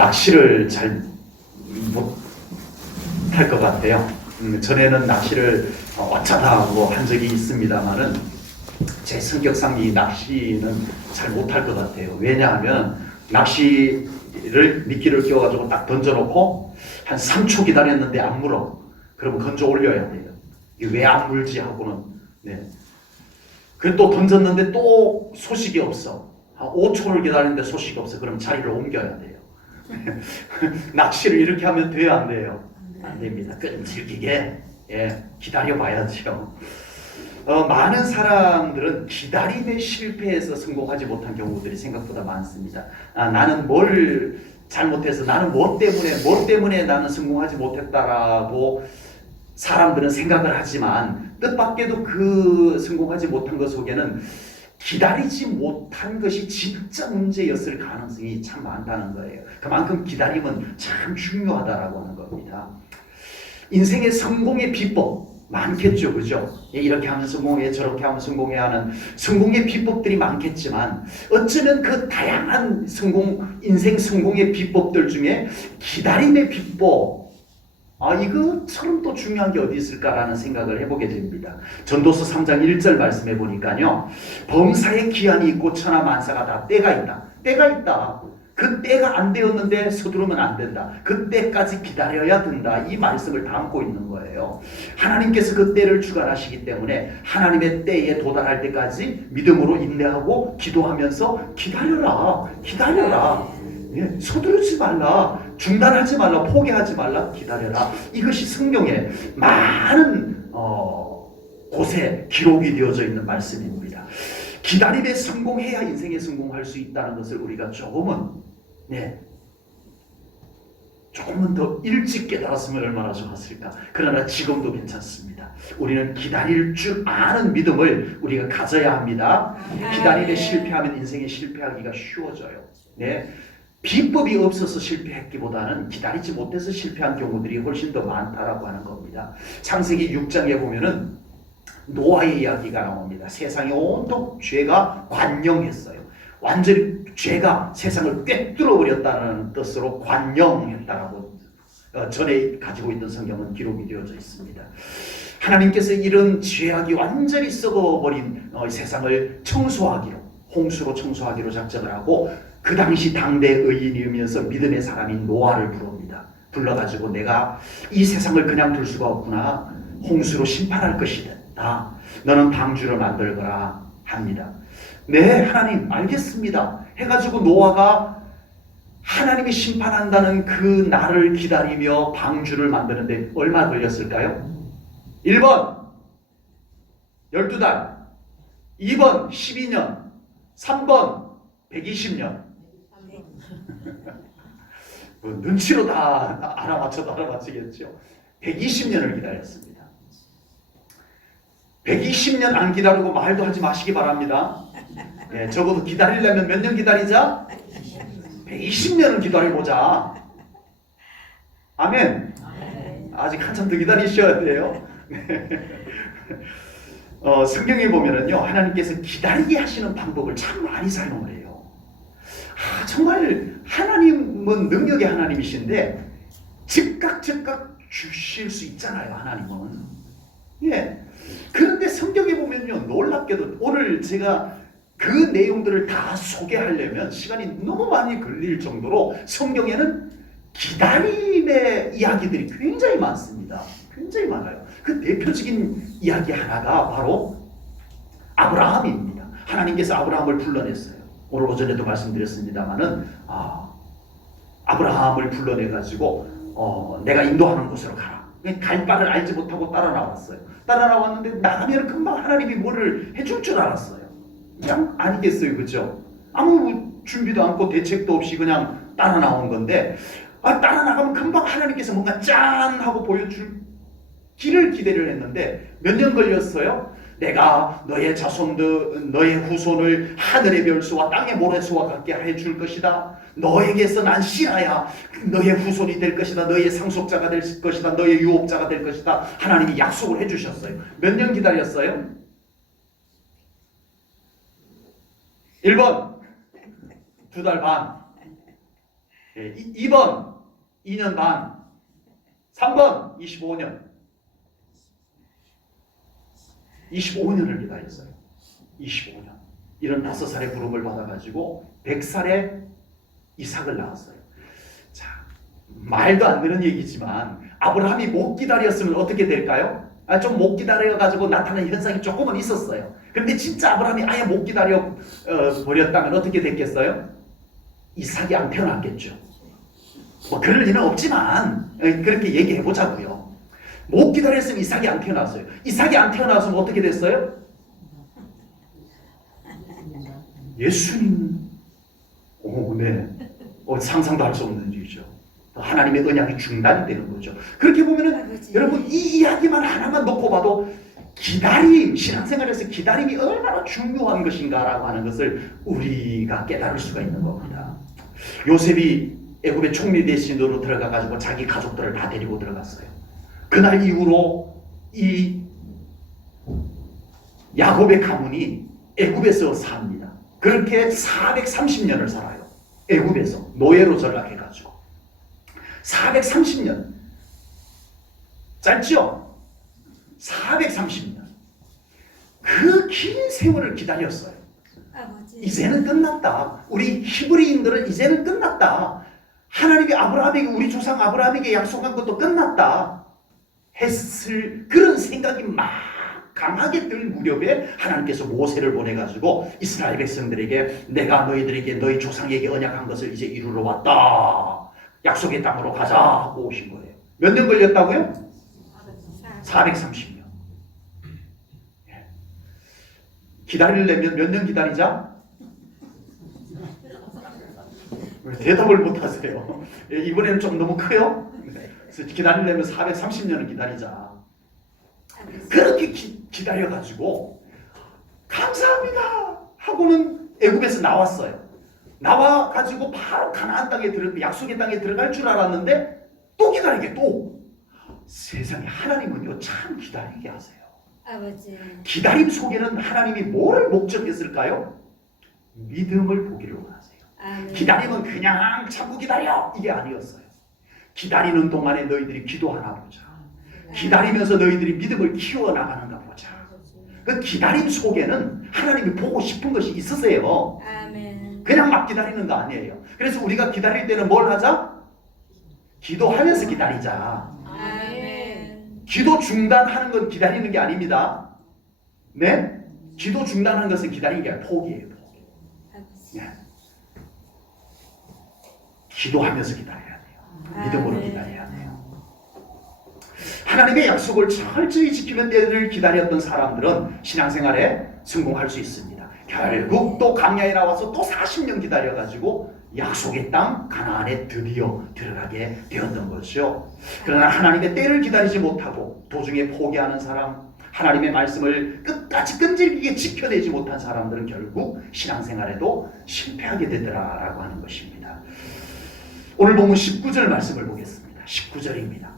낚시를 잘 못할 것 같아요. 전에는 낚시를 어쩌다 하고 한 적이 있습니다만은 제 성격상 이 낚시는 잘 못할 것 같아요. 왜냐하면 낚시를 미끼를 끼워가지고 딱 던져놓고 한 3초 기다렸는데 안 물어. 그러면 건져 올려야 돼요. 이게 왜 안 물지 하고는. 네. 그 또 던졌는데 또 소식이 없어. 한 5초를 기다리는데 소식이 없어. 그럼 자리를 옮겨야 돼요. 낚시를 이렇게 하면 돼요, 안 돼요? 안 됩니다. 끈질기게 기다려봐야죠. 많은 사람들은 기다림에 실패해서 성공하지 못한 경우들이 생각보다 많습니다. 나는 뭘 잘못해서, 나는 뭐 때문에 나는 성공하지 못했다라고 사람들은 생각을 하지만 뜻밖에도 그 성공하지 못한 것 속에는 기다리지 못한 것이 진짜 문제였을 가능성이 참 많다는 거예요. 그만큼 기다림은 참 중요하다라고 하는 겁니다. 인생의 성공의 비법 많겠죠, 그죠? 이렇게 하면 성공해, 저렇게 하면 성공해 하는 성공의 비법들이 많겠지만 어쩌면 그 다양한 인생 성공의 비법들 중에 기다림의 비법, 이거처럼 또 중요한 게 어디 있을까라는 생각을 해보게 됩니다. 전도서 3장 1절 말씀해 보니까요, 범사에 기한이 있고 천하만사가 다 때가 있다. 때가 있다. 그 때가 안 되었는데 서두르면 안 된다. 그 때까지 기다려야 된다. 이 말씀을 담고 있는 거예요. 하나님께서 그 때를 주관하시기 때문에 하나님의 때에 도달할 때까지 믿음으로 인내하고 기도하면서 기다려라. 서두르지 말라. 중단하지 말라. 포기하지 말라. 기다려라. 이것이 성경에 많은 곳에 기록이 되어져 있는 말씀입니다. 기다림에 성공해야 인생에 성공할 수 있다는 것을 우리가 조금은 더 일찍 깨달았으면 얼마나 좋았을까. 그러나 지금도 괜찮습니다. 우리는 기다릴 줄 아는 믿음을 우리가 가져야 합니다. 기다림에 실패하면 인생에 실패하기가 쉬워져요. 비법이 없어서 실패했기보다는 기다리지 못해서 실패한 경우들이 훨씬 더 많다라고 하는 겁니다. 창세기 6장에 보면은 노아의 이야기가 나옵니다. 세상이 온통 죄가 관영했어요. 완전히 죄가 세상을 꿰뚫어 버렸다는 뜻으로 관영했다라고 전에 가지고 있는 성경은 기록이 되어져 있습니다. 하나님께서 이런 죄악이 완전히 썩어버린 세상을 청소하기로, 홍수로 청소하기로 작정을 하고 그 당시 당대 의인이면서 믿음의 사람인 노아를 부릅니다. 불러가지고 내가 이 세상을 그냥 둘 수가 없구나. 홍수로 심판할 것이다. 너는 방주를 만들거라 합니다. 네, 하나님 알겠습니다. 해가지고 노아가 하나님이 심판한다는 그 날을 기다리며 방주를 만드는데 얼마 걸렸을까요? 1번 12달, 2번 12년, 3번 120년. 눈치로 다 알아맞히겠죠. 120년을 기다렸습니다. 120년 안 기다리고 말도 하지 마시기 바랍니다. 적어도 기다리려면 몇 년 기다리자? 120년을 기다려보자. 아멘. 아직 한참 더 기다리셔야 돼요. 성경에 보면은요, 하나님께서 기다리게 하시는 방법을 참 많이 사용을 해요. 정말 하나님은 능력의 하나님이신데 즉각 주실 수 있잖아요, 하나님은. 그런데 성경에 보면요, 놀랍게도 오늘 제가 그 내용들을 다 소개하려면 시간이 너무 많이 걸릴 정도로 성경에는 기다림의 이야기들이 굉장히 많습니다. 굉장히 많아요. 그 대표적인 이야기 하나가 바로 아브라함입니다. 하나님께서 아브라함을 불러냈어요. 오늘 오전에도 말씀드렸습니다마는 아브라함을 불러내가지고 내가 인도하는 곳으로 가라. 갈 바를 알지 못하고 따라 나왔어요. 따라 나왔는데 나가면 금방 하나님이 뭐를 해줄 줄 알았어요. 그냥 아니겠어요, 그죠? 아무 준비도 않고 대책도 없이 그냥 따라 나온 건데 따라 나가면 금방 하나님께서 뭔가 짠 하고 보여줄 길을 기대를 했는데 몇 년 걸렸어요? 내가 너의 자손들, 너의 후손을 하늘의 별수와 땅의 모래수와 같게 해줄 것이다. 너에게서 난 씨라야 너의 후손이 될 것이다. 너의 상속자가 될 것이다. 너의 유업자가 될 것이다. 하나님이 약속을 해주셨어요. 몇 년 기다렸어요? 1번 2달 반, 예, 2번 2년 반, 3번 25년. 25년을 기다렸어요. 25년. 75살에 부름을 받아가지고 100살에 이삭을 낳았어요. 자, 말도 안 되는 얘기지만 아브라함이 못 기다렸으면 어떻게 될까요? 좀 못 기다려가지고 나타난 현상이 조금은 있었어요. 근데 진짜 아브라함이 아예 못 기다려 버렸다면 어떻게 됐겠어요? 이삭이 안 태어났겠죠. 뭐 그럴 일은 없지만 그렇게 얘기해 보자고요. 못 기다렸으면 이삭이 안 태어났어요. 이삭이 안 태어났으면 어떻게 됐어요? 예수님. 오, 네. 상상도 할 수 없는 일이죠. 하나님의 언약이 중단이 되는 거죠. 그렇게 보면은 여러분 이 이야기만 하나만 놓고 봐도 기다림, 신앙생활에서 기다림이 얼마나 중요한 것인가라고 하는 것을 우리가 깨달을 수가 있는 겁니다. 요셉이 애굽의 총리 대신으로 들어가가지고 자기 가족들을 다 데리고 들어갔어요. 그날 이후로 이 야곱의 가문이 애굽에서 삽니다. 그렇게 430년을 살아요. 애굽에서 노예로 전락해가지고 430년. 짧죠? 430년. 그 긴 세월을 기다렸어요. 아버지. 이제는 끝났다. 우리 히브리인들은 이제는 끝났다. 하나님이 아브라함에게, 우리 조상 아브라함에게 약속한 것도 끝났다 했을 그런 생각이 막 강하게 들 무렵에 하나님께서 모세를 보내가지고 이스라엘 백성들에게 내가 너희들에게 너희 조상에게 언약한 것을 이제 이루러 왔다. 약속의 땅으로 가자 하고 오신 거예요. 몇 년 걸렸다고요? 430년. 기다리려면 몇 년 기다리자? 대답을 못 하세요. 이번에는 좀 너무 커요? 그래서 기다리려면 430년을 기다리자. 그렇게 기다려가지고 감사합니다 하고는 애굽에서 나왔어요. 나와가지고 바로 가나안 땅에 약속의 땅에 들어갈 줄 알았는데 또 기다리게 또. 세상에 하나님은요 참 기다리게 하세요. 아버지. 기다림 속에는 하나님이 뭐를 목적했을까요? 믿음을 보기를 원하세요. 아멘. 기다림은 그냥 참고 기다려 이게 아니었어요. 기다리는 동안에 너희들이 기도하나 보자. 기다리면서 너희들이 믿음을 키워나가는가 보자. 그 기다림 속에는 하나님이 보고 싶은 것이 있으세요. 아멘. 그냥 막 기다리는 거 아니에요. 그래서 우리가 기다릴 때는 뭘 하자? 기도하면서 기다리자. 아멘. 기도 중단하는 건 기다리는 게 아닙니다. 네? 기도 중단하는 것은 기다리는 게 아니라 포기예요. 포기. 네. 기도하면서 기다려야 돼요. 믿음으로 기다려야 돼요. 하나님의 약속을 철저히 지키는 때를 기다렸던 사람들은 신앙생활에 성공할 수 있습니다. 결국 또 광야에 나와서 또 40년 기다려가지고 약속의 땅 가나안에 드디어 들어가게 되었던 것이죠. 그러나 하나님의 때를 기다리지 못하고 도중에 포기하는 사람, 하나님의 말씀을 끝까지 끈질기게 지켜내지 못한 사람들은 결국 신앙생활에도 실패하게 되더라라고 하는 것입니다. 오늘 본문 19절 말씀을 보겠습니다. 19절입니다.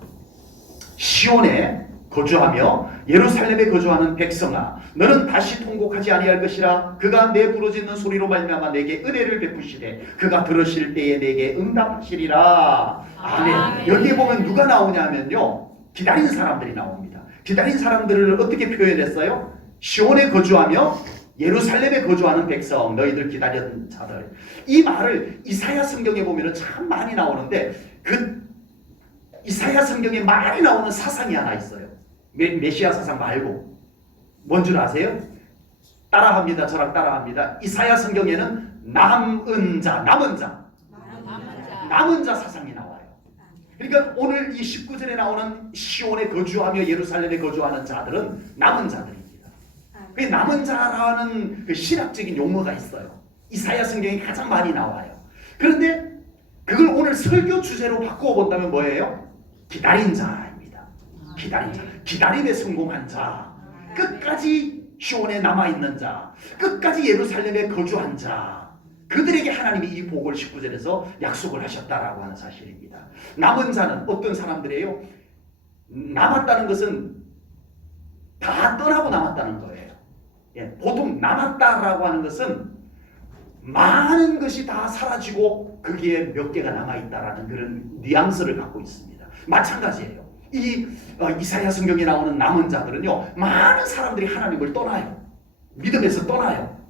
시온에 거주하며 예루살렘에 거주하는 백성아, 너는 다시 통곡하지 아니할 것이라. 그가 내 부르짖는 소리로 말미암아 내게 은혜를 베푸시되 그가 들으실 때에 내게 응답하시리라. 아멘. 여기에 보면 누가 나오냐면요, 기다린 사람들이 나옵니다. 기다린 사람들을 어떻게 표현했어요? 시온에 거주하며 예루살렘에 거주하는 백성, 너희들 기다렸던 자들. 이 말을 이사야 성경에 보면 참 많이 나오는데 그 이사야 성경에 많이 나오는 사상이 하나 있어요. 메시아 사상 말고. 뭔 줄 아세요? 따라합니다. 저랑 따라합니다. 이사야 성경에는 남은 자 사상이 나와요. 그러니까 오늘 이 19절에 나오는 시온에 거주하며 예루살렘에 거주하는 자들은 남은 자들입니다. 그 남은 자라는 그 신학적인 용어가 있어요. 이사야 성경에 가장 많이 나와요. 그런데 그걸 오늘 설교 주제로 바꾸어 본다면 뭐예요? 기다린 자입니다. 기다린 자. 기다림에 성공한 자. 끝까지 시온에 남아있는 자. 끝까지 예루살렘에 거주한 자. 그들에게 하나님이 이 복을 19절에서 약속을 하셨다라고 하는 사실입니다. 남은 자는 어떤 사람들이에요? 남았다는 것은 다 떠나고 남았다는 거예요. 예, 보통 남았다라고 하는 것은 많은 것이 다 사라지고 거기에 몇 개가 남아있다라는 그런 뉘앙스를 갖고 있습니다. 마찬가지예요. 이 이사야 성경에 나오는 남은 자들은요, 많은 사람들이 하나님을 떠나요. 믿음에서 떠나요.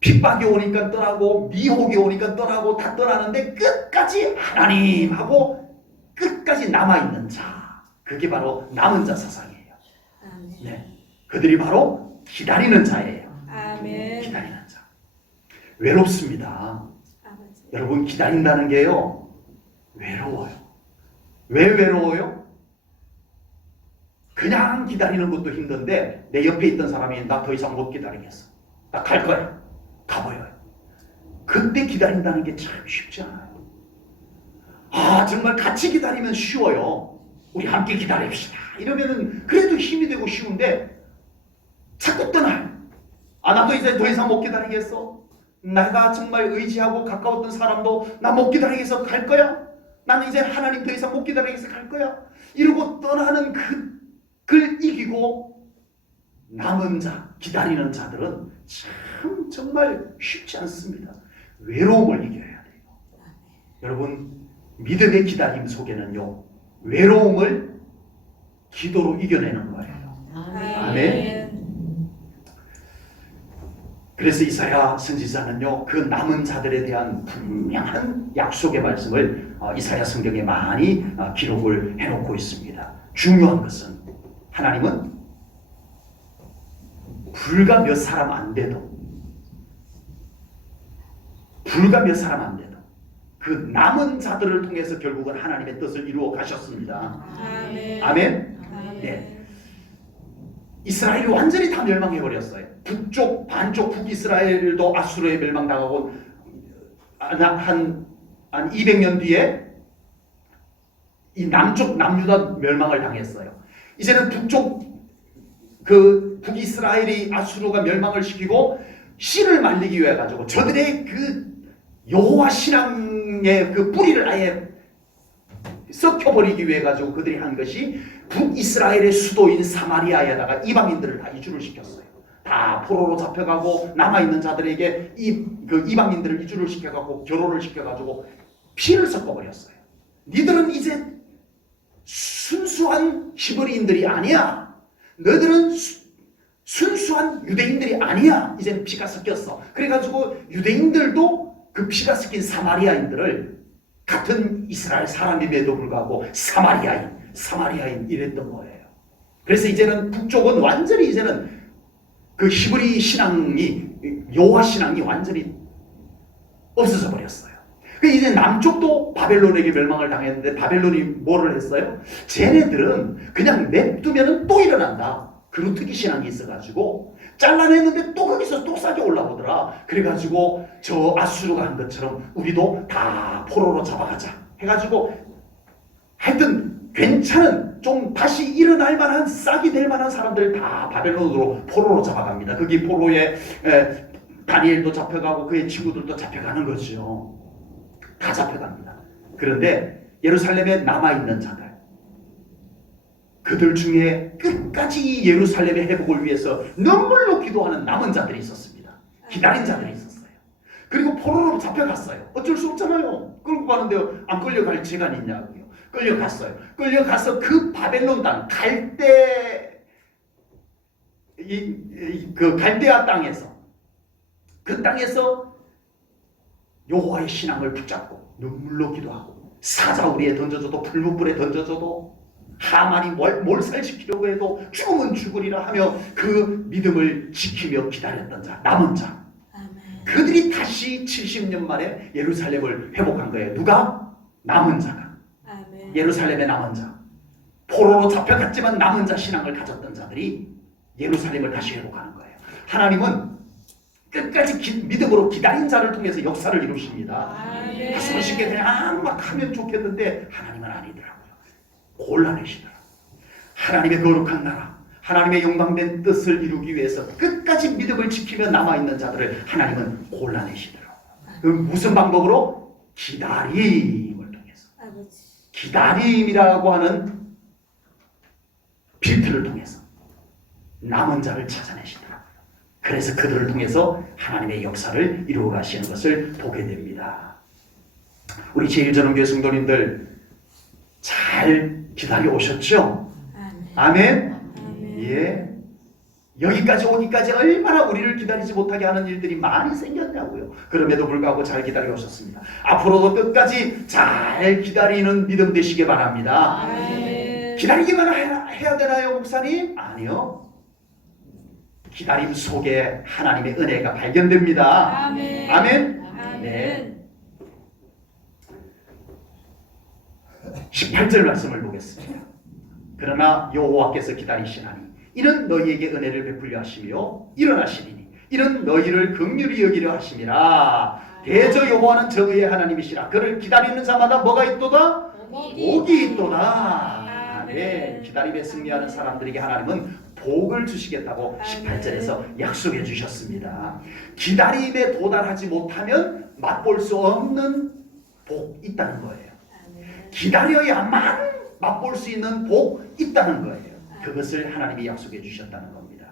핍박이 오니까 떠나고 미혹이 오니까 떠나고 다 떠나는데 끝까지 하나님하고 끝까지 남아있는 자, 그게 바로 남은 자 사상이에요. 네, 그들이 바로 기다리는 자예요. 아멘. 기다리는 자. 외롭습니다. 아버지. 여러분, 기다린다는 게요, 외로워요. 왜 외로워요? 그냥 기다리는 것도 힘든데 내 옆에 있던 사람이 나 더 이상 못 기다리겠어, 나 갈 거야, 가버려요. 그때 기다린다는 게 참 쉽지 않아요. 아, 정말 같이 기다리면 쉬워요. 우리 함께 기다립시다 이러면은 그래도 힘이 되고 쉬운데 자꾸 떠나요. 아, 나도 이제 더 이상 못 기다리겠어, 내가 정말 의지하고 가까웠던 사람도 나 못 기다리겠어, 갈 거야, 나는 이제 하나님 더 이상 못 기다리겠어, 갈 거야, 이러고 떠나는 그걸 이기고 남은 자, 기다리는 자들은 참 정말 쉽지 않습니다. 외로움을 이겨야 돼요. 여러분, 믿음의 기다림 속에는요, 외로움을 기도로 이겨내는 거예요. 아멘. 그래서 이사야 선지자는요, 그 남은 자들에 대한 분명한 약속의 말씀을 이사야 성경에 많이 기록을 해놓고 있습니다. 중요한 것은 하나님은 불과 몇 사람 안 돼도 그 남은 자들을 통해서 결국은 하나님의 뜻을 이루어 가셨습니다. 아멘. 아멘. 아멘. 네. 이스라엘이 완전히 다 멸망해버렸어요. 북쪽 반쪽 북이스라엘도 아수르에 멸망당하고 한 200년 뒤에 이 남쪽 남유다 멸망을 당했어요. 이제는 북쪽 그 북이스라엘이 아수르가 멸망을 시키고 씨를 말리기 위해 가지고 저들의 그 여호와 신앙의 그 뿌리를 아예 썩혀버리기 위해 가지고 그들이 한 것이 북이스라엘의 수도인 사마리아에다가 이방인들을 다 이주를 시켰어요. 다 포로로 잡혀가고 남아있는 자들에게 그 이방인들을 이주를 시켜가고 결혼을 시켜가지고 피를 섞어버렸어요. 니들은 이제 순수한 히브리인들이 아니야. 너희들은 순수한 유대인들이 아니야. 이제는 피가 섞였어. 그래가지고 유대인들도 그 피가 섞인 사마리아인들을 같은 이스라엘 사람임에도 불구하고 사마리아인 이랬던 거예요. 그래서 이제는 북쪽은 완전히 이제는 그 히브리 신앙이 여호와 신앙이 완전히 없어져 버렸어요. 이제 남쪽도 바벨론에게 멸망을 당했는데 바벨론이 뭐를 했어요? 쟤네들은 그냥 냅두면 또 일어난다. 그루트기 신앙이 있어가지고 잘라냈는데 또 거기서 또 싸게 올라오더라. 그래가지고 저 아수르가 한 것처럼 우리도 다 포로로 잡아가자 해가지고 하여튼 괜찮은 좀 다시 일어날 만한 싹이 될 만한 사람들 다 바벨론으로 포로로 잡아갑니다. 거기 포로에 다니엘도 잡혀가고 그의 친구들도 잡혀가는 거죠. 다 잡혀갑니다. 그런데 예루살렘에 남아있는 자들, 그들 중에 끝까지 예루살렘의 회복을 위해서 눈물로 기도하는 남은 자들이 있었습니다. 기다린 자들이 있었어요. 그리고 포로로 잡혀갔어요. 어쩔 수 없잖아요. 끌고 가는데 안 끌려갈 재간이 있냐고요. 끌려갔어요. 끌려가서 그 바벨론 땅 그 갈대아 땅에서 그 땅에서 여호와의 신앙을 붙잡고 눈물로 기도하고 사자우리에 던져줘도 불문불에 던져줘도 하만이 몰살시키려고 해도 죽으면 죽으리라 하며 그 믿음을 지키며 기다렸던 자, 남은 자, 그들이 다시 70년 만에 예루살렘을 회복한 거예요. 누가? 남은 자가. 예루살렘의 남은 자, 포로로 잡혀갔지만 남은 자 신앙을 가졌던 자들이 예루살렘을 다시 회복하는 거예요. 하나님은 끝까지 믿음으로 기다린 자를 통해서 역사를 이루십니다. 가슴을 쉽게 그냥 막 하면 좋겠는데 하나님은 아니더라고요. 골라내시더라고요. 하나님의 거룩한 나라, 하나님의 영광된 뜻을 이루기 위해서 끝까지 믿음을 지키며 남아있는 자들을 하나님은 골라내시더라고요. 그 무슨 방법으로? 기다림을 통해서. 기다림이라고 하는 필터를 통해서 남은 자를 찾아내시더라고요. 그래서 그들을 통해서 하나님의 역사를 이루어 가시는 것을 보게 됩니다. 우리 제1전원교회 성도님들 잘 기다려 오셨죠? 아멘. 예. 여기까지 오기까지 얼마나 우리를 기다리지 못하게 하는 일들이 많이 생겼냐고요. 그럼에도 불구하고 잘 기다려 오셨습니다. 앞으로도 끝까지 잘 기다리는 믿음 되시기 바랍니다. 아멘. 기다리기만 해야 되나요, 목사님? 아니요. 기다림 속에 하나님의 은혜가 발견됩니다. 아멘. 아멘. 아멘. 네. 18절 말씀을 보겠습니다. 그러나 여호와께서 기다리시나니 이는 너희에게 은혜를 베풀려 하시며 일어나시리니 이는 너희를 긍휼히 여기려 하심이라. 대저 여호와는 정의의 하나님이시라. 그를 기다리는 자마다 뭐가 있도다? 복이 있도다. 아멘. 기다림에 승리하는 사람들에게 하나님은 복을 주시겠다고 18절에서 약속해 주셨습니다. 기다림에 도달하지 못하면 맛볼 수 없는 복 있다는 거예요. 기다려야만 맛볼 수 있는 복 있다는 거예요. 그것을 하나님이 약속해 주셨다는 겁니다.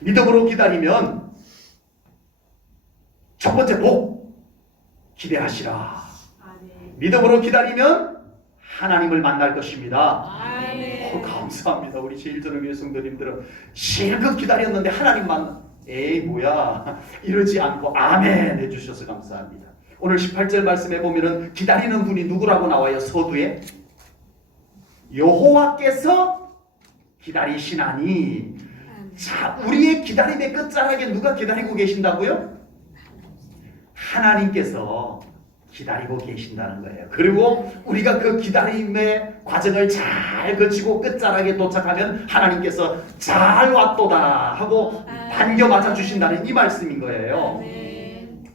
믿음으로 기다리면 첫 번째 복 기대하시라. 믿음으로 기다리면 하나님을 만날 것입니다. 감사합니다. 우리 제1전원교회 성도님들은 실컷 기다렸는데 하나님만 에이 뭐야 이러지 않고 아멘 해주셔서 감사합니다. 오늘 18절 말씀에 보면은 기다리는 분이 누구라고 나와요? 서두에 여호와께서 기다리시나니. 자, 우리의 기다림의 끝자락에 누가 기다리고 계신다고요? 하나님께서 기다리고 계신다는 거예요. 그리고 우리가 그 기다림의 과정을 잘 거치고 끝자락에 도착하면 하나님께서 잘 왔도다 하고 반겨 맞아 주신다는 이 말씀인 거예요.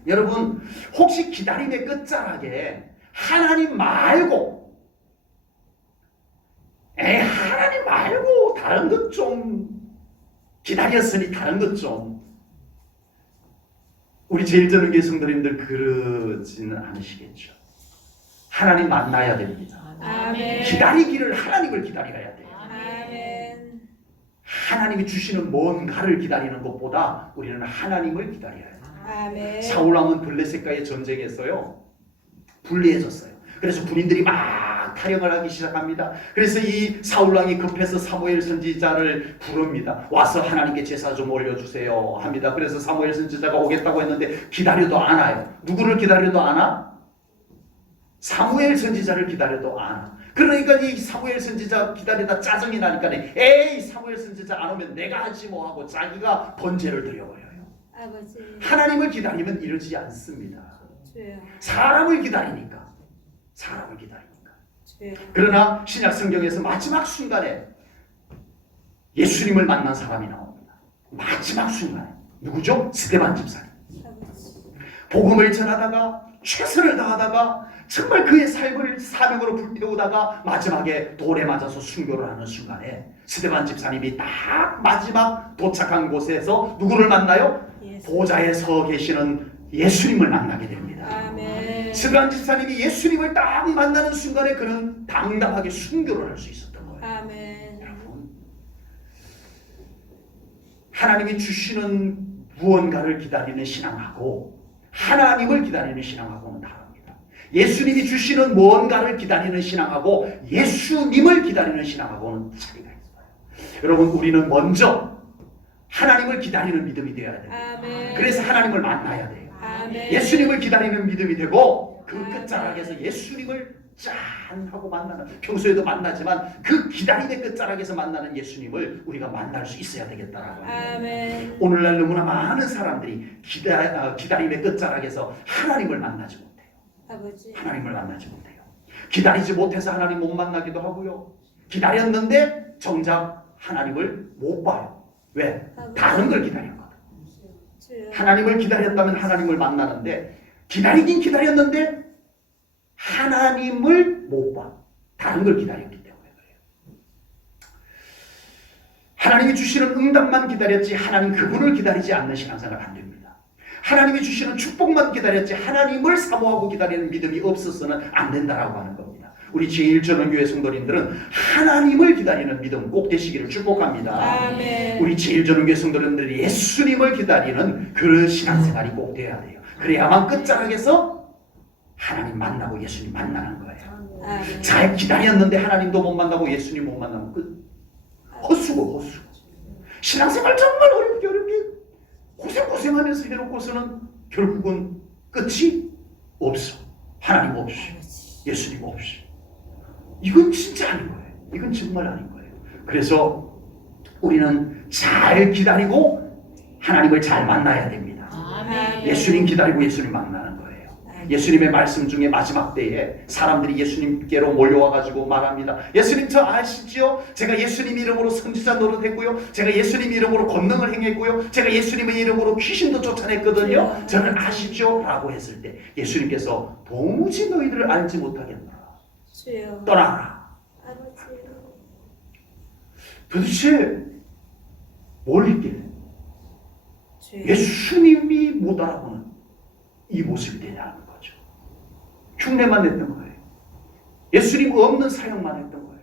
여러분, 혹시 기다림의 끝자락에 하나님 말고 하나님 말고 다른 것 좀 기다렸으니 다른 것 좀 우리 제1전원교회 성도님들 그러지는 않으시겠죠. 하나님 만나야 됩니다. 아멘. 기다리기를 하나님을 기다려야 돼요. 아멘. 하나님이 주시는 뭔가를 기다리는 것보다 우리는 하나님을 기다려야 돼요. 아멘. 사울왕은 블레셋과의 전쟁에서요 불리해졌어요. 그래서 군인들이 막 타령을 하기 시작합니다. 그래서 이 사울왕이 급해서 사무엘 선지자를 부릅니다. 와서 하나님께 제사 좀 올려주세요 합니다. 그래서 사무엘 선지자가 오겠다고 했는데 기다려도 안 와요. 누구를 기다려도 안 와? 사무엘 선지자를 기다려도 안 와. 그러니까 이 사무엘 선지자 기다리다 짜증이 나니까 에이 사무엘 선지자 안 오면 내가 하지 뭐 하고 자기가 번제를 드려버려요. 아버지. 하나님을 기다리면 이러지 않습니다. 주여. 사람을 기다리니까. 주여. 그러나 신약 성경에서 마지막 순간에 예수님을 만난 사람이 나옵니다. 마지막 순간에 누구죠? 스데반 집사님. 아버지. 복음을 전하다가 최선을 다하다가 정말 그의 삶을 사명으로 불태우다가 마지막에 돌에 맞아서 순교를 하는 순간에 스데반 집사님이 딱 마지막 도착한 곳에서 누구를 만나요? 보좌에 서 계시는 예수님을 만나게 됩니다. 아멘. 스데반 집사님이 예수님을 딱 만나는 순간에 그는 당당하게 순교를 할 수 있었던 거예요. 아멘. 여러분, 하나님이 주시는 무언가를 기다리는 신앙하고 하나님을 기다리는 신앙하고는 다릅니다. 예수님이 주시는 무언가를 기다리는 신앙하고 예수님을 기다리는 신앙하고는 차이가 있어요. 여러분, 우리는 먼저 하나님을 기다리는 믿음이 되어야 돼요. 아멘. 그래서 하나님을 만나야 돼요. 아멘. 예수님을 기다리는 믿음이 되고 그 끝자락에서 예수님을 짠 하고 만나는, 평소에도 만나지만 그 기다림의 끝자락에서 만나는 예수님을 우리가 만날 수 있어야 되겠다라고 합니다. 아멘. 오늘날 너무나 많은 사람들이 기다림의 끝자락에서 하나님을 만나지 못해요. 아버지. 하나님을 만나지 못해요. 기다리지 못해서 하나님 못 만나기도 하고요. 기다렸는데 정작 하나님을 못 봐요. 왜? 다른 걸 기다렸거든. 주여. 하나님을 기다렸다면 하나님을 만나는데 기다리긴 기다렸는데 하나님을 못 봐. 다른 걸 기다렸기 때문에 그래요. 하나님이 주시는 응답만 기다렸지 하나님 그분을 기다리지 않는 신앙생활 안 됩니다. 하나님이 주시는 축복만 기다렸지 하나님을 사모하고 기다리는 믿음이 없어서는 안 된다라고 하는 겁니다. 우리 제1전원교회 성도님들은 하나님을 기다리는 믿음 꼭 되시기를 축복합니다. 아멘. 우리 제1전원교회 성도님들이 예수님을 기다리는 그런 신앙생활이 꼭 돼야 돼요. 그래야만 끝자락에서 하나님 만나고 예수님 만나는 거예요. 아멘. 잘 기다렸는데 하나님도 못 만나고 예수님 못 만나면 끝. 헛수고. 신앙생활 정말 어렵게 고생하면서 해놓고서는 결국은 끝이 없어. 하나님 없이, 예수님 없이. 이건 진짜 아닌 거예요. 이건 정말 아닌 거예요. 그래서 우리는 잘 기다리고 하나님을 잘 만나야 됩니다. 아멘. 예수님 기다리고 예수님 만나는 거예요. 예수님의 말씀 중에 마지막 때에 사람들이 예수님께로 몰려와가지고 말합니다. 예수님 저 아시지요? 제가 예수님 이름으로 선지자 노릇했고요. 제가 예수님 이름으로 권능을 행했고요. 제가 예수님의 이름으로 귀신도 쫓아냈거든요. 저를 아시죠? 라고 했을 때 예수님께서 도무지 너희를 알지 못하겠노라. 주여. 떠나라. 아버지. 도대체 뭘 있길래 주여. 예수님이 못 알아보는 이 모습이 되냐는 거죠. 흉내만 냈던 거예요. 예수님 없는 사역만 했던 거예요.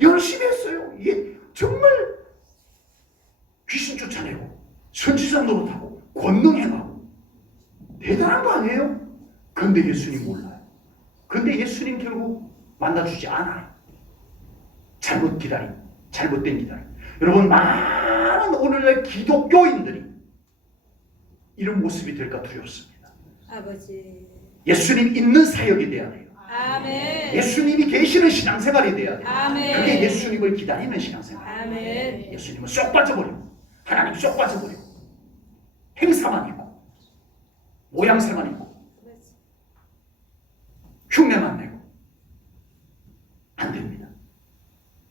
열심히 했어요. 이게 정말 귀신 쫓아내고 선지자 노릇하고 권능 행하고 대단한 거 아니에요? 근데 예수님 몰라요. 근데 예수님 결국 만나주지 않아요. 잘못된 기다림. 여러분 많은 오늘날 기독교인들이 이런 모습이 될까 두렵습니다. 아버지. 예수님 있는 사역이 돼야 돼요. 아멘. 예수님이 계시는 신앙생활이 돼야 돼요. 아멘. 그게 예수님을 기다리는 신앙생활. 아멘. 예수님은 쏙 빠져버리고 하나님 쏙 빠져버리고 행사만 있고 모양새만 있고 흉내만 내고 안 됩니다.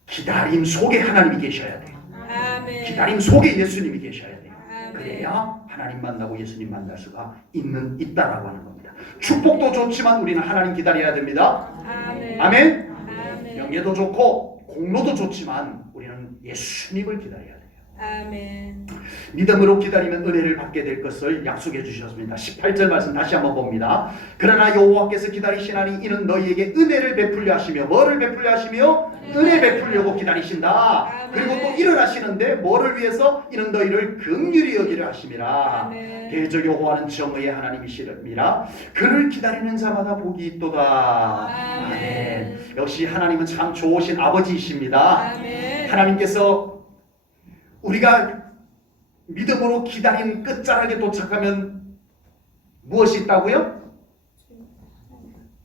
기다림 속에 하나님이 계셔야 돼요. 아멘. 기다림 속에 예수님이 계셔야 돼요. 아멘. 그래야 하나님 만나고 예수님 만날 수가 있다라고 하는 겁니다. 축복도 좋지만 우리는 하나님 기다려야 됩니다. 아멘. 아멘. 아멘. 명예도 좋고 공로도 좋지만 우리는 예수님을 기다려야 돼요. 아멘. 믿음으로 기다리면 은혜를 받게 될 것을 약속해 주셨습니다. 18절 말씀 다시 한번 봅니다. 그러나 여호와께서 기다리시나니 이는 너희에게 은혜를 베풀려 하시며 뭐를 베풀려 하시며 은혜 베풀려고 기다리신다. 그리고 또 일어나시는데 뭐를 위해서 이는 너희를 긍휼히 여기려 하심이라. 대저 여호와는 정의의 하나님이시라. 그를 기다리는 자마다 복이 있도다. 아멘. 역시 하나님은 참 좋으신 아버지이십니다. 하나님께서 우리가 믿음으로 기다린 끝자락에 도착하면 무엇이 있다고요?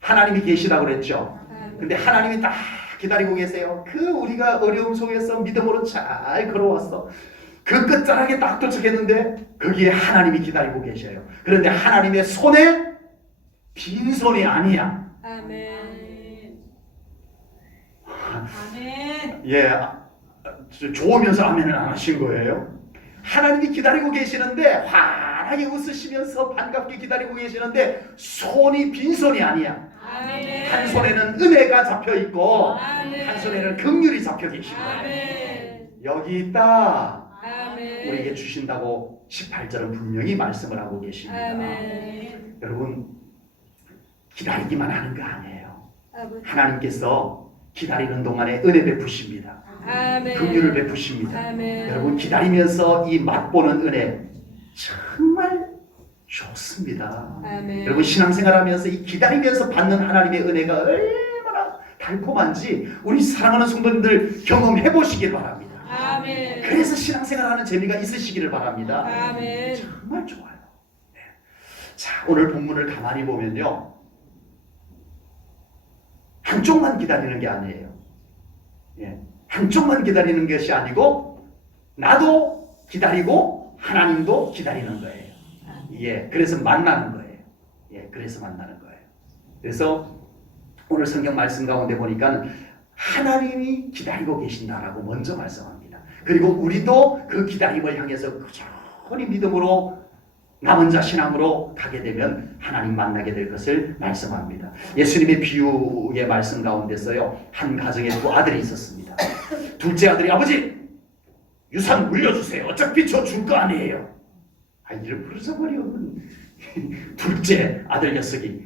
하나님이 계시다고 그랬죠. 근데 하나님이 다 기다리고 계세요. 우리가 어려움 속에서 믿음으로 잘 걸어왔어. 그 끝자락에 딱 도착했는데 거기에 하나님이 기다리고 계셔요. 그런데 하나님의 손에 빈손이 아니야. 아멘. 예, 좋으면서 아멘을 안 하신 거예요. 하나님이 기다리고 계시는데 환하게 웃으시면서 반갑게 기다리고 계시는데 손이 빈손이 아니야. 아멘. 한 손에는 은혜가 잡혀 있고 아멘. 한 손에는 긍휼이 잡혀 계신 거예요. 아멘. 여기 있다. 아멘. 우리에게 주신다고 18절은 분명히 말씀을 하고 계십니다. 아멘. 여러분 기다리기만 하는 거 아니에요. 아버지. 하나님께서 기다리는 동안에 은혜 베푸십니다. 아멘. 긍휼을 베푸십니다. 아멘. 여러분 기다리면서 이 맛보는 은혜 정말 좋습니다. 아멘. 여러분 신앙생활하면서 이 기다리면서 받는 하나님의 은혜가 얼마나 달콤한지 우리 사랑하는 성도님들 경험해 보시길 바랍니다. 아멘. 그래서 신앙생활하는 재미가 있으시기를 바랍니다. 아멘. 정말 좋아요. 네. 자, 오늘 본문을 가만히 보면요, 한쪽만 기다리는 게 아니에요. 예. 한쪽만 기다리는 것이 아니고 나도 기다리고 하나님도 기다리는 거예요. 예, 그래서 만나는 거예요. 예, 그래서 만나는 거예요. 그래서 오늘 성경 말씀 가운데 보니까 하나님이 기다리고 계신다라고 먼저 말씀합니다. 그리고 우리도 그 기다림을 향해서 꾸준히 믿음으로 남은 자 신앙으로 가게 되면 하나님 만나게 될 것을 말씀합니다. 예수님의 비유의 말씀 가운데서요, 한 가정에 두 아들이 있었습니다. 둘째 아들이 아버지 유산 물려주세요. 어차피 저 줄 거 아니에요. 이를 부르져버려. 둘째 아들 녀석이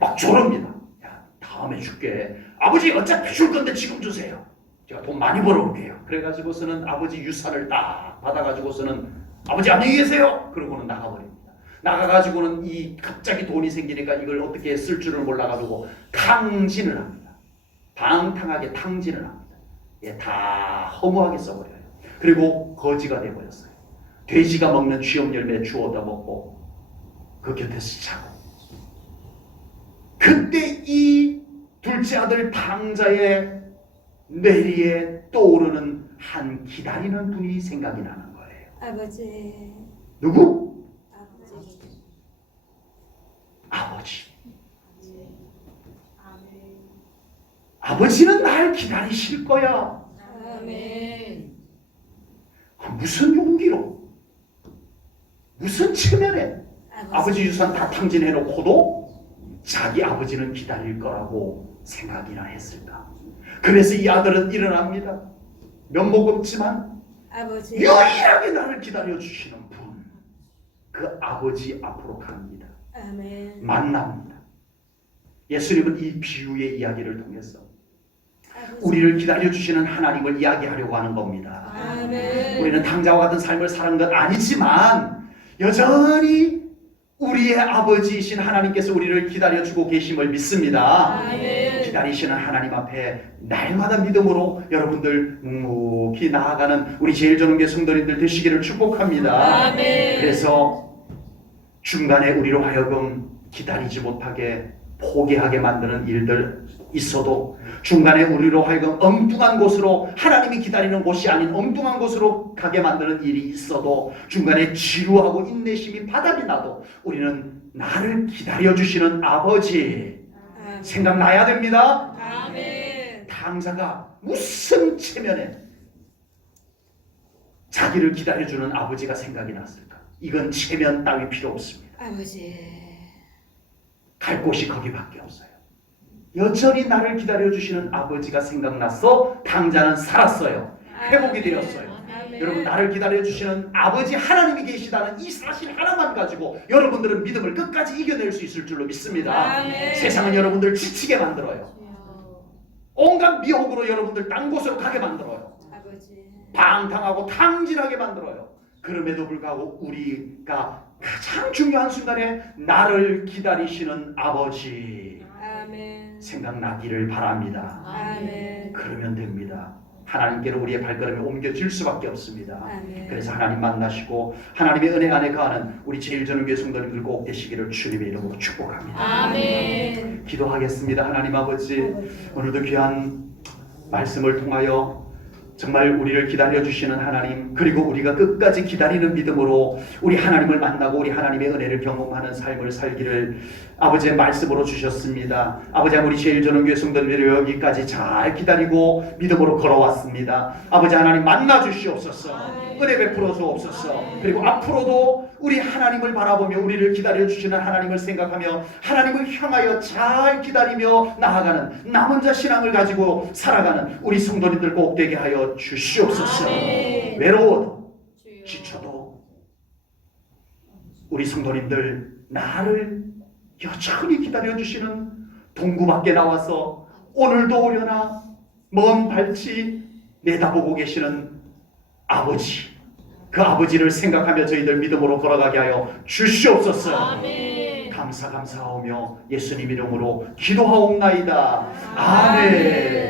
막 조릅니다. 야, 다음에 줄게. 아버지 어차피 줄 건데 지금 주세요. 제가 돈 많이 벌어올게요. 그래가지고서는 아버지 유산을 딱 받아가지고서는 아버지 안녕히 계세요. 그러고는 나가버립니다. 나가가지고는 이 갑자기 돈이 생기니까 이걸 어떻게 쓸 줄을 몰라가지고 탕진을 합니다. 방탕하게 탕진을 합니다. 예, 다 허무하게 써버려요. 그리고 거지가 돼버렸어요. 돼지가 먹는 쥐염 열매 주워다 먹고 그 곁에서 자고. 그때 이 둘째 아들 방자의 뇌리에 떠오르는 한 기다리는 분이 생각이 나는 거예요. 아버지. 누구? 아버지. 아버지. 아버지는 날 기다리실 거야. 아멘. 무슨 용기로, 무슨 체면에 아버지 유산 다 탕진해놓고도 자기 아버지는 기다릴 거라고 생각이나 했을까? 그래서 이 아들은 일어납니다. 면목 없지만 아버지. 유일하게 나를 기다려주시는 분, 그 아버지 앞으로 갑니다. 아멘. 만납니다. 예수님은 이 비유의 이야기를 통해서 아버지. 우리를 기다려주시는 하나님을 이야기하려고 하는 겁니다. 아멘. 우리는 당자와 같은 삶을 사는 건 아니지만 여전히 우리의 아버지이신 하나님께서 우리를 기다려주고 계심을 믿습니다. 아멘. 기다리시는 하나님 앞에 날마다 믿음으로 여러분들 묵묵히 나아가는 우리 제일전원교 성도님들 되시기를 축복합니다. 아멘. 그래서 중간에 우리로 하여금 기다리지 못하게 포기하게 만드는 일들 있어도 중간에 우리로 하여금 엉뚱한 곳으로, 하나님이 기다리는 곳이 아닌 엉뚱한 곳으로 가게 만드는 일이 있어도, 중간에 지루하고 인내심이 바닥이 나도 우리는 나를 기다려주시는 아버지 아멘. 생각나야 됩니다. 아멘. 당사가 무슨 체면에 자기를 기다려주는 아버지가 생각이 났을까? 이건 체면 따위 필요 없습니다. 아버지. 갈 곳이 거기밖에 없어요. 여전히 나를 기다려주시는 아버지가 생각나서 당자는 살았어요. 회복이 되었어요. 아멘. 여러분, 나를 기다려주시는 아버지 하나님이 계시다는 이 사실 하나만 가지고 여러분들은 믿음을 끝까지 이겨낼 수 있을 줄로 믿습니다. 아멘. 세상은 여러분들 지치게 만들어요. 온갖 미혹으로 여러분들 딴 곳으로 가게 만들어요. 아버지. 방탕하고 탕진하게 만들어요. 그럼에도 불구하고 우리가 가장 중요한 순간에 나를 기다리시는 아버지 아멘. 생각나기를 바랍니다. 아멘. 그러면 됩니다. 하나님께로 우리의 발걸음이 옮겨질 수밖에 없습니다. 아멘. 그래서 하나님 만나시고 하나님의 은혜 안에 거하는 우리 제일전원교회 성도님들 꼭 되시기를 주님의 이름으로 축복합니다. 아멘. 기도하겠습니다. 하나님 아버지, 오늘도 귀한 말씀을 통하여 정말 우리를 기다려주시는 하나님, 그리고 우리가 끝까지 기다리는 믿음으로 우리 하나님을 만나고 우리 하나님의 은혜를 경험하는 삶을 살기를 아버지의 말씀으로 주셨습니다. 아버지, 우리 제일전원교회 성도들이 여기까지 잘 기다리고 믿음으로 걸어왔습니다. 아버지 하나님 만나 주시옵소서. 은혜 베풀어 주옵소서. 그리고 앞으로도 우리 하나님을 바라보며 우리를 기다려주시는 하나님을 생각하며 하나님을 향하여 잘 기다리며 나아가는 남은 자 신앙을 가지고 살아가는 우리 성도님들 꼭 되게 하여 주시옵소서. 아멘. 외로워도 지쳐도 우리 성도님들 나를 여전히 기다려주시는 동구 밖에 나와서 오늘도 오려나 먼 발치 내다보고 계시는 아버지, 그 아버지를 생각하며 저희들 믿음으로 걸어가게 하여 주시옵소서. 아멘. 감사하오며 예수님 이름으로 기도하옵나이다. 아멘.